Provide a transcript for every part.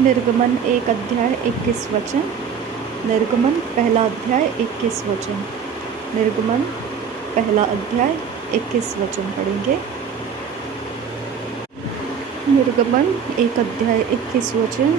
निर्गमन 1 अध्याय 21 वचन। निर्गमन 1 अध्याय 21 वचन। निर्गमन 1 अध्याय 21 वचन पढ़ेंगे। निर्गमन 1 अध्याय 21 वचन।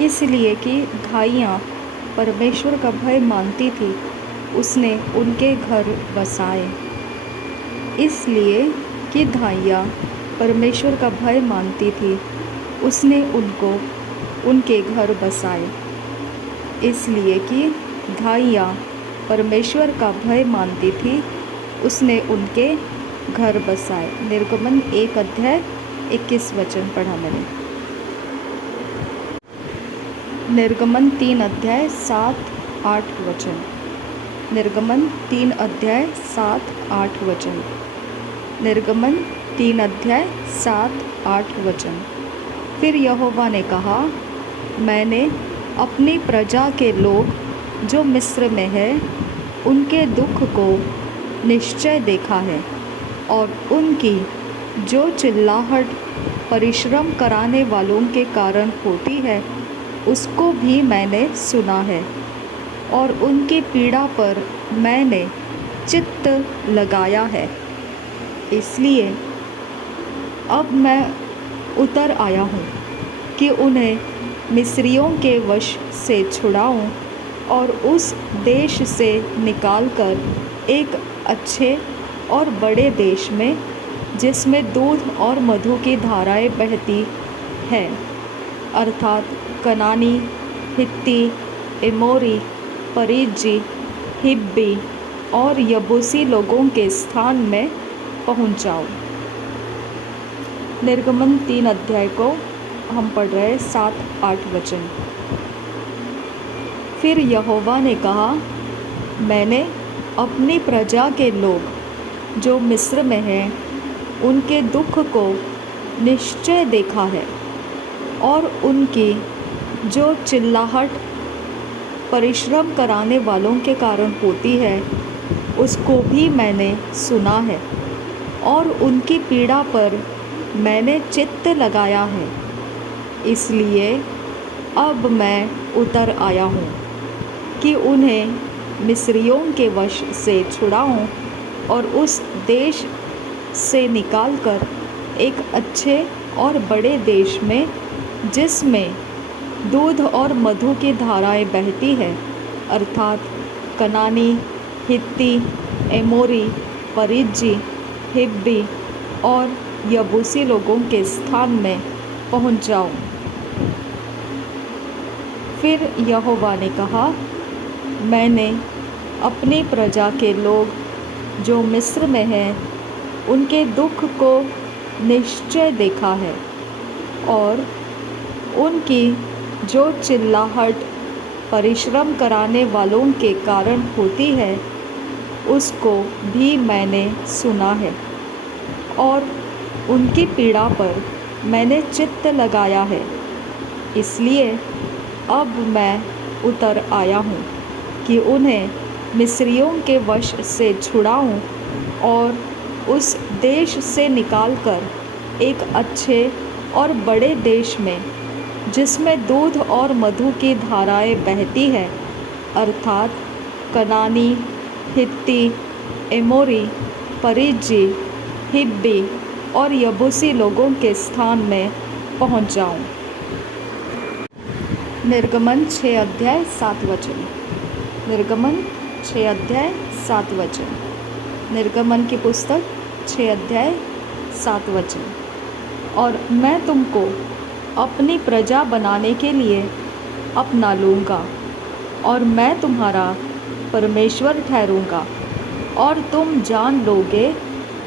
इसलिए कि धाइयाँ परमेश्वर का भय मानती थी, उसने उनके घर बसाए। इसलिए कि धाइयाँ परमेश्वर का भय मानती थी, उसने उनको उनके घर बसाए। इसलिए कि धाइयाँ परमेश्वर का भय मानती थी, उसने उनके घर बसाए। निर्गमन 1 अध्याय 21 वचन पढ़ा मैंने। निर्गमन 3 अध्याय 7-8 वचन। निर्गमन 3 अध्याय 7-8 वचन। निर्गमन 3 अध्याय 7-8 वचन। फिर यहोवा ने कहा, मैंने अपनी प्रजा के लोग जो मिस्र में है, उनके दुख को निश्चय देखा है, और उनकी जो चिल्लाहट परिश्रम कराने वालों के कारण होती है, उसको भी मैंने सुना है, और उनकी पीड़ा पर मैंने चित्त लगाया है। इसलिए अब मैं उतर आया हूँ कि उन्हें मिस्रियों के वश से छुड़ाऊँ और उस देश से निकालकर एक अच्छे और बड़े देश में, जिसमें दूध और मधु की धाराएं बहती हैं, अर्थात कनानी, हित्ती, एमोरी, परिज्जी, हिब्बी और यबूसी लोगों के स्थान में पहुँचाऊँ। निर्गमन 3 अध्याय को हम पढ़ रहे 7-8 वचन। फिर यहोवा ने कहा, मैंने अपनी प्रजा के लोग जो मिस्र में हैं, उनके दुख को निश्चय देखा है, और उनकी जो चिल्लाहट परिश्रम कराने वालों के कारण होती है, उसको भी मैंने सुना है, और उनकी पीड़ा पर मैंने चित्त लगाया है। इसलिए अब मैं उतर आया हूँ कि उन्हें मिस्रियों के वश से छुड़ाऊँ और उस देश से निकालकर एक अच्छे और बड़े देश में, जिसमें दूध और मधु की धाराएं बहती हैं, अर्थात कनानी, हित्ती, एमोरी, परिज्जी, हिब्बी और यबूसी लोगों के स्थान में पहुँच जाऊँ। फिर यहोवा ने कहा, मैंने अपनी प्रजा के लोग जो मिस्र में हैं, उनके दुख को निश्चय देखा है, और उनकी जो चिल्लाहट परिश्रम कराने वालों के कारण होती है, उसको भी मैंने सुना है, और उनकी पीड़ा पर मैंने चित्त लगाया है। इसलिए अब मैं उतर आया हूँ कि उन्हें मिस्रियों के वश से छुड़ाऊँ और उस देश से निकालकर एक अच्छे और बड़े देश में, जिसमें दूध और मधु की धाराएं बहती हैं, अर्थात कनानी, हित्ती, एमोरी, परिज्जी, हिब्बी और यबूसी लोगों के स्थान में पहुँच जाऊँ। निर्गमन 6 अध्याय 7 वचन। निर्गमन 6 अध्याय 7 वचन। निर्गमन की पुस्तक 6 अध्याय 7 वचन। और मैं तुमको अपनी प्रजा बनाने के लिए अपना लूँगा, और मैं तुम्हारा परमेश्वर ठहरूँगा, और तुम जान लोगे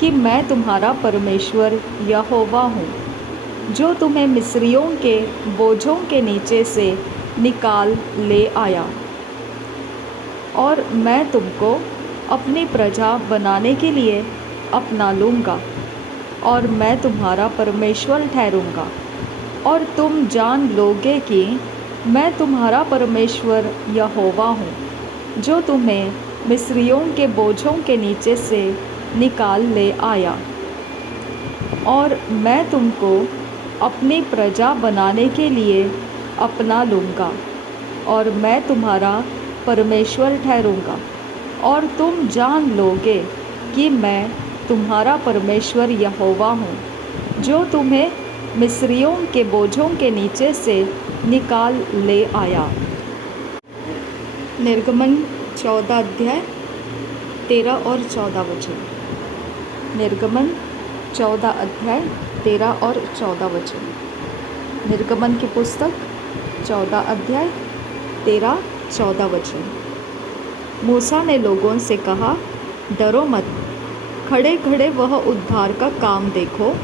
कि मैं तुम्हारा परमेश्वर यहोवा हूँ, जो तुम्हें मिस्रियों के बोझों के नीचे से निकाल ले आया। और मैं तुमको अपनी प्रजा बनाने के लिए अपना लूँगा, और मैं तुम्हारा परमेश्वर ठहरूँगा, और तुम जान लोगे कि मैं तुम्हारा परमेश्वर यहोवा हूँ, जो तुम्हें मिस्रियों के बोझों के नीचे से निकाल ले आया। और मैं तुमको अपनी प्रजा बनाने के लिए अपना लूँगा और मैं तुम्हारा परमेश्वर ठहरूँगा और तुम जान लोगे कि मैं तुम्हारा परमेश्वर यहोवा हूँ, जो तुम्हें मिस्रियों के बोझों के नीचे से निकाल ले आया। निर्गमन 14 अध्याय 13 और 14 वचन। निर्गमन 14 अध्याय 13 और 14 वचन। निर्गमन की पुस्तक 14 अध्याय 13-14 वचन। मूसा ने लोगों से कहा, डरो मत, खड़े खड़े वह उद्धार का काम देखो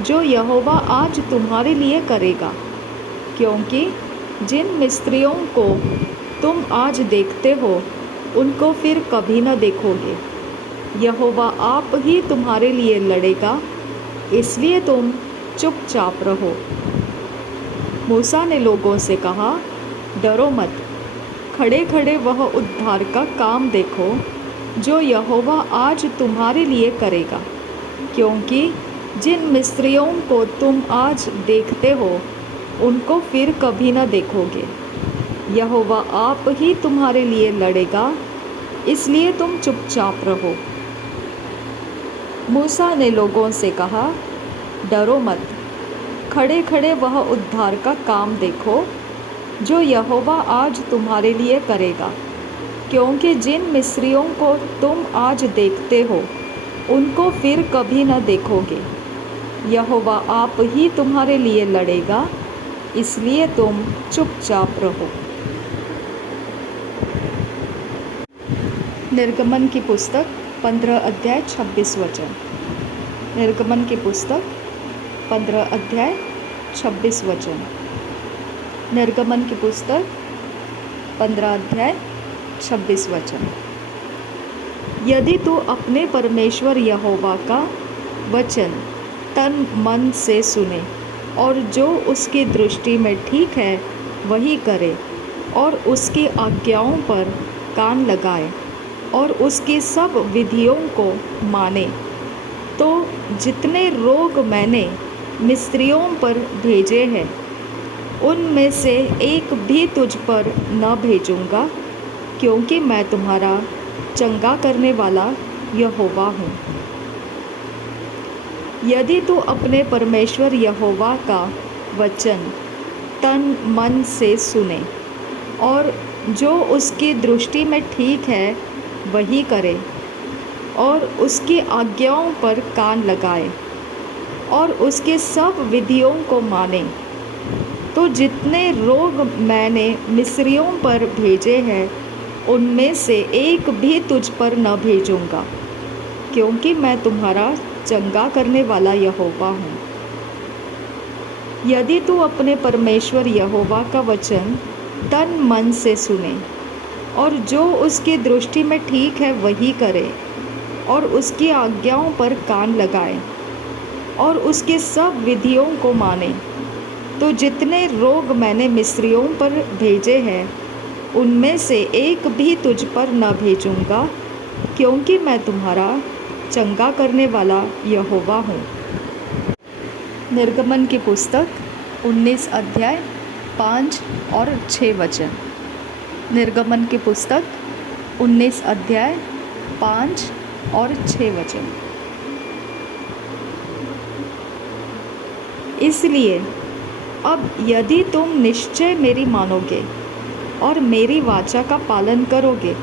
जो यहोवा आज तुम्हारे लिए करेगा, क्योंकि जिन मिस्रियों को तुम आज देखते हो उनको फिर कभी न देखोगे। यहोवा आप ही तुम्हारे लिए लड़ेगा, इसलिए तुम चुपचाप रहो। मूसा ने लोगों से कहा, डरो मत, खड़े खड़े वह उद्धार का काम देखो जो यहोवा आज तुम्हारे लिए करेगा, क्योंकि जिन मिस्रियों को तुम आज देखते हो उनको फिर कभी न देखोगे। यहोवा आप ही तुम्हारे लिए लड़ेगा, इसलिए तुम चुपचाप रहो। मूसा ने लोगों से कहा, डरो मत, खड़े खड़े वह उद्धार का काम देखो जो यहोवा आज तुम्हारे लिए करेगा, क्योंकि जिन मिस्रियों को तुम आज देखते हो उनको फिर कभी न देखोगे। यहोवा आप ही तुम्हारे लिए लड़ेगा, इसलिए तुम चुपचाप रहो। निर्गमन की पुस्तक 15 अध्याय 26 वचन। निर्गमन की पुस्तक 15 अध्याय 26 वचन। निर्गमन की पुस्तक 15 अध्याय 26 वचन। यदि तू अपने परमेश्वर यहोवा का वचन तन मन से सुने और जो उसकी दृष्टि में ठीक है वही करे और उसकी आज्ञाओं पर कान लगाए और उसकी सब विधियों को माने, तो जितने रोग मैंने मिस्रियों पर भेजे हैं उनमें से एक भी तुझ पर न भेजूँगा, क्योंकि मैं तुम्हारा चंगा करने वाला यहोवा हूँ। यदि तू अपने परमेश्वर यहोवा का वचन तन मन से सुने और जो उसकी दृष्टि में ठीक है वही करे और उसकी आज्ञाओं पर कान लगाए और उसके सब विधियों को माने, तो जितने रोग मैंने मिस्रियों पर भेजे हैं उनमें से एक भी तुझ पर न भेजूँगा, क्योंकि मैं तुम्हारा चंगा करने वाला यहोवा हूँ। यदि तू अपने परमेश्वर यहोवा का वचन तन मन से सुने और जो उसकी दृष्टि में ठीक है वही करे और उसकी आज्ञाओं पर कान लगाए और उसके सब विधियों को माने, तो जितने रोग मैंने मिस्रियों पर भेजे हैं उनमें से एक भी तुझ पर न भेजूँगा, क्योंकि मैं तुम्हारा चंगा करने वाला यहोवा हूँ। निर्गमन की पुस्तक 19 अध्याय 5 और 6 वचन। निर्गमन की पुस्तक 19 अध्याय 5 और 6 वचन। इसलिए अब यदि तुम निश्चय मेरी मानोगे और मेरी वाचा का पालन करोगे,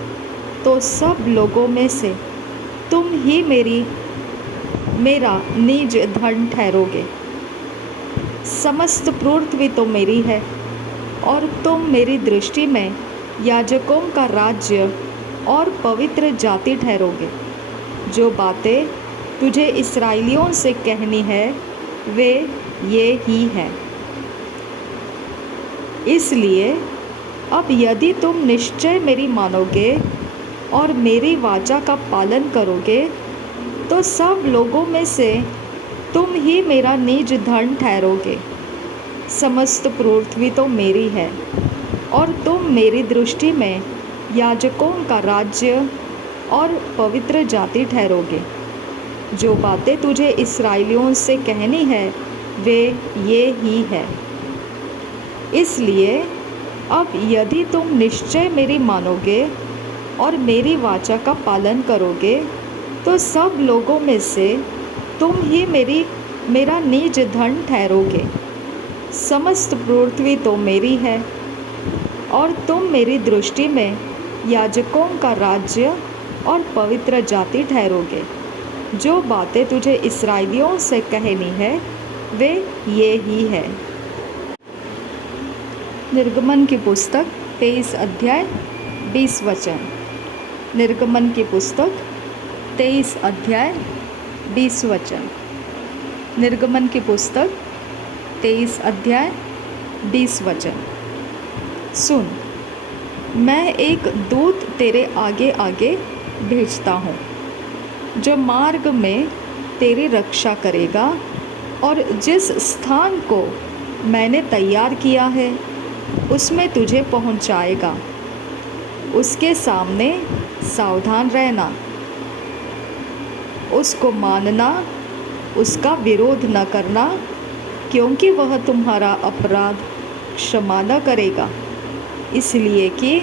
तो सब लोगों में से तुम ही मेरा निज धन ठहरोगे। समस्त पृथ्वी तो मेरी है और तुम मेरी दृष्टि में याजकों का राज्य और पवित्र जाति ठहरोगे। जो बातें तुझे इस्राएलियों से कहनी है वे ये ही हैं। इसलिए अब यदि तुम निश्चय मेरी मानोगे और मेरी वाचा का पालन करोगे, तो सब लोगों में से तुम ही मेरा निज धन ठहरोगे। समस्त पृथ्वी तो मेरी है और तुम मेरी दृष्टि में याजकों का राज्य और पवित्र जाति ठहरोगे। जो बातें तुझे इस्राएलियों से कहनी है वे ये ही है। इसलिए अब यदि तुम निश्चय मेरी मानोगे और मेरी वाचा का पालन करोगे तो सब लोगों में से तुम ही मेरा निज धन ठहरोगे। समस्त पृथ्वी तो मेरी है और तुम मेरी दृष्टि में याजकों का राज्य और पवित्र जाति ठहरोगे। जो बातें तुझे इस्राएलियों से कहनी है वे ये ही है। निर्गमन की पुस्तक 23 अध्याय 20 वचन। निर्गमन की पुस्तक 23 अध्याय 20 वचन। निर्गमन की पुस्तक 23 अध्याय 20 वचन। सुन, मैं एक दूत तेरे आगे आगे भेजता हूँ जो मार्ग में तेरी रक्षा करेगा और जिस स्थान को मैंने तैयार किया है उसमें तुझे पहुँचाएगा। उसके सामने सावधान रहना, उसको मानना, उसका विरोध न करना, क्योंकि वह तुम्हारा अपराध क्षमा न करेगा, इसलिए कि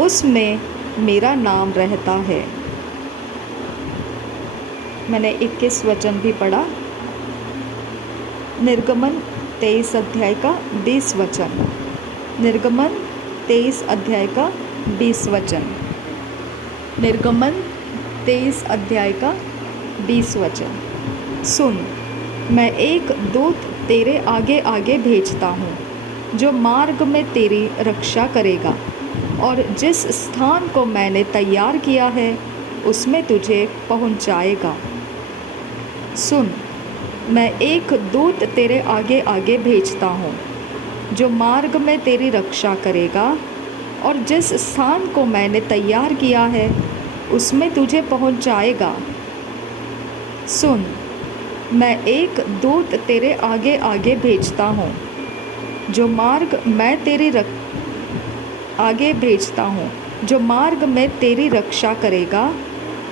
उसमें मेरा नाम रहता है। मैंने 21 वचन भी पढ़ा। निर्गमन 23 अध्याय का 20 वचन। निर्गमन 23 अध्याय का 20 वचन। निर्गमन 23 अध्याय का 20 वचन। सुन, मैं एक दूत तेरे आगे आगे भेजता हूँ जो मार्ग में तेरी रक्षा करेगा और जिस स्थान को मैंने तैयार किया है उसमें तुझे पहुँचाएगा। सुन, मैं एक दूत तेरे आगे आगे भेजता हूँ जो मार्ग में तेरी रक्षा करेगा और जिस स्थान को मैंने तैयार किया है उसमें तुझे पहुँचाएगा। सुन, मैं एक दूत तेरे आगे आगे भेजता हूँ जो मार्ग में तेरी रक्षा करेगा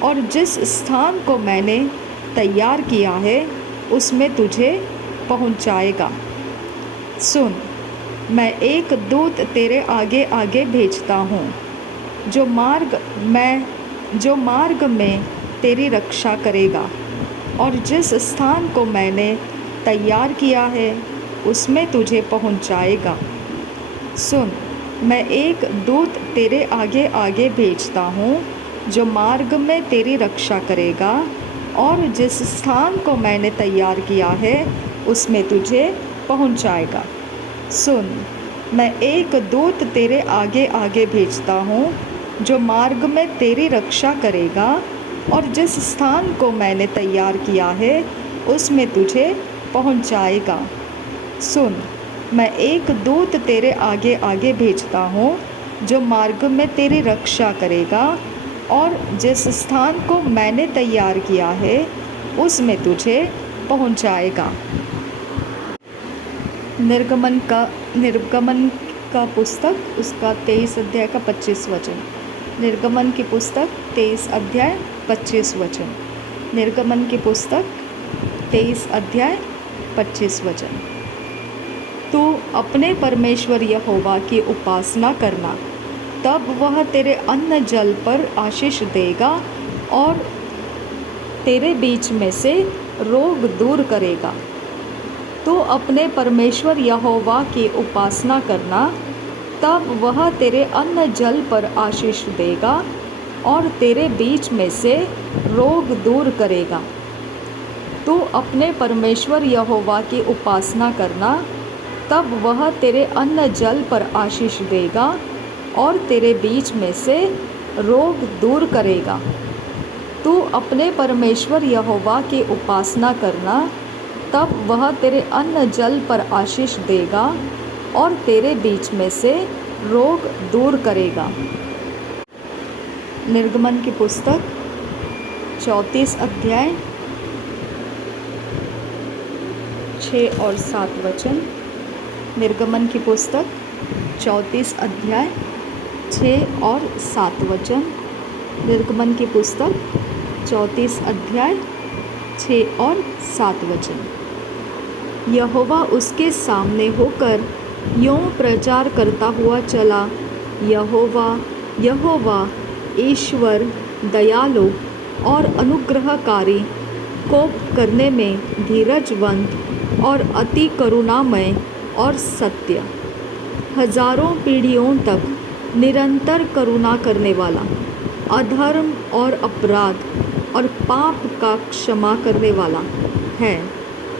और जिस स्थान को मैंने तैयार किया है उसमें तुझे पहुँचाएगा। सुन, मैं एक दूत तेरे आगे आगे भेजता हूँ जो मार्ग में तेरी रक्षा करेगा और जिस स्थान को मैंने तैयार किया है उसमें तुझे पहुँचाएगा। सुन, मैं एक दूत तेरे आगे आगे भेजता हूँ जो मार्ग में तेरी रक्षा करेगा और जिस स्थान को मैंने तैयार किया है उसमें तुझे पहुँचाएगा। सुन, मैं एक दूत तेरे आगे आगे भेजता हूँ जो मार्ग में तेरी रक्षा करेगा और जिस स्थान को मैंने तैयार किया है उसमें तुझे पहुँचाएगा। सुन, मैं एक दूत तेरे आगे आगे भेजता हूँ जो मार्ग में तेरी रक्षा करेगा और जिस स्थान को मैंने तैयार किया है उसमें तुझे पहुँचाएगा। निर्गमन का पुस्तक उसका 23 अध्याय का 25 वचन। निर्गमन की पुस्तक 23 अध्याय 25 वचन। निर्गमन की पुस्तक 23 अध्याय 25 वचन। तू अपने परमेश्वर यहोवा की उपासना करना, तब वह तेरे अन्न जल पर आशीष देगा और तेरे बीच में से रोग दूर करेगा। तू अपने परमेश्वर यहोवा की उपासना करना, तब वह तेरे अन्न जल पर आशीष देगा और तेरे बीच में से रोग दूर करेगा। तू अपने परमेश्वर यहोवा की उपासना करना, तब वह तेरे अन्न जल पर आशीष देगा और तेरे बीच में से रोग दूर करेगा। तू अपने परमेश्वर यहोवा की उपासना करना, तब वह तेरे अन्न जल पर आशीष देगा और तेरे बीच में से रोग दूर करेगा। निर्गमन की पुस्तक 34 अध्याय 6 और 7 वचन। निर्गमन की पुस्तक 34 अध्याय 6 और 7 वचन। निर्गमन की पुस्तक 34 अध्याय 6 और 7 वचन। यहोवा उसके सामने होकर यूँ प्रचार करता हुआ चला, यहोवा यहोवा ईश्वर दयालु और अनुग्रहकारी, कोप करने में धीरजवंत और अति करुणामय और सत्य, हजारों पीढ़ियों तक निरंतर करुणा करने वाला, अधर्म और अपराध और पाप का क्षमा करने वाला है,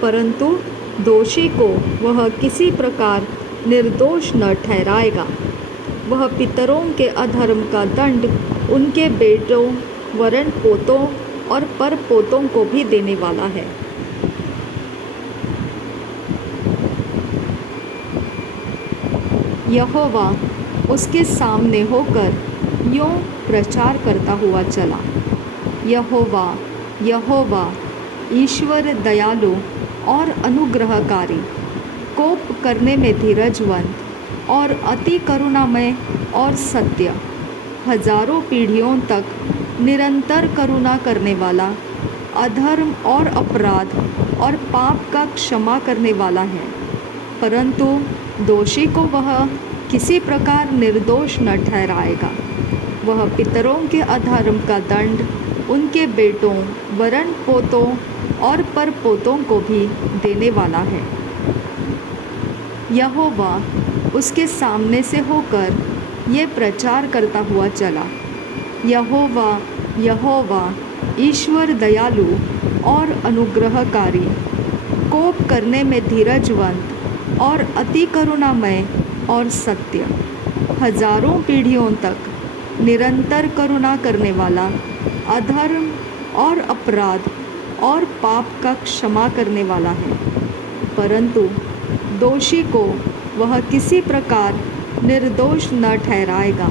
परंतु दोषी को वह किसी प्रकार निर्दोष न ठहराएगा। वह पितरों के अधर्म का दंड उनके बेटों वरन पोतों और परपोतों को भी देने वाला है। यहोवा उसके सामने होकर यूँ प्रचार करता हुआ चला, यहोवा यहोवा ईश्वर दयालु और अनुग्रहकारी, कोप करने में धीरजवंत और अति करुणामय और सत्य, हजारों पीढ़ियों तक निरंतर करुणा करने वाला, अधर्म और अपराध और पाप का क्षमा करने वाला है, परंतु दोषी को वह किसी प्रकार निर्दोष न ठहराएगा। वह पितरों के अधर्म का दंड उनके बेटों वरन पोतों और परपोतों को भी देने वाला है। यहोवा उसके सामने से होकर ये प्रचार करता हुआ चला, यहोवा यहोवा ईश्वर दयालु और अनुग्रहकारी, कोप करने में धीरजवंत और अति करुणामय और सत्य, हजारों पीढ़ियों तक निरंतर करुणा करने वाला, अधर्म और अपराध और पाप का क्षमा करने वाला है, परंतु दोषी को वह किसी प्रकार निर्दोष न ठहराएगा।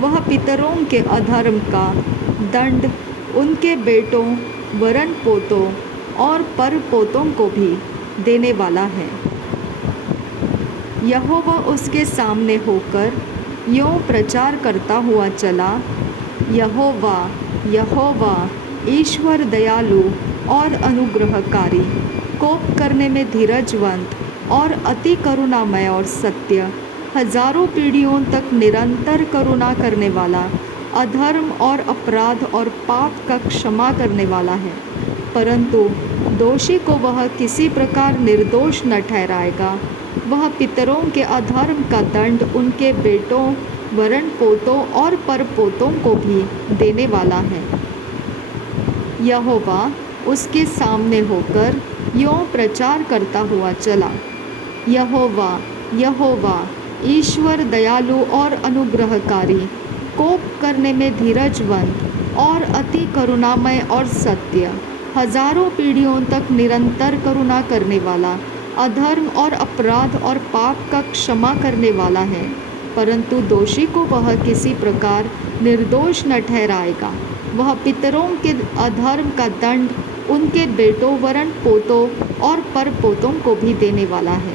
वह पितरों के अधर्म का दंड उनके बेटों वरन पोतों और परपोतों को भी देने वाला है। यहोवा उसके सामने होकर यूँ प्रचार करता हुआ चला, यहोवा यहोवा ईश्वर दयालु और अनुग्रहकारी, कोप करने में धीरजवंत और अति करुणामय और सत्य, हजारों पीढ़ियों तक निरंतर करुणा करने वाला, अधर्म और अपराध और पाप का क्षमा करने वाला है, परंतु दोषी को वह किसी प्रकार निर्दोष न ठहराएगा। वह पितरों के अधर्म का दंड उनके बेटों वरन पोतों और परपोतों को भी देने वाला है। यहोवा उसके सामने होकर यूँ प्रचार करता हुआ चला, यहोवा यहोवा ईश्वर दयालु और अनुग्रहकारी, कोप करने में धीरजवंत और अति करुणामय और सत्य, हजारों पीढ़ियों तक निरंतर करुणा करने वाला, अधर्म और अपराध और पाप का क्षमा करने वाला है, परंतु दोषी को वह किसी प्रकार निर्दोष न ठहराएगा। वह पितरों के अधर्म का दंड उनके बेटों वरन पोतों और परपोतों को भी देने वाला है।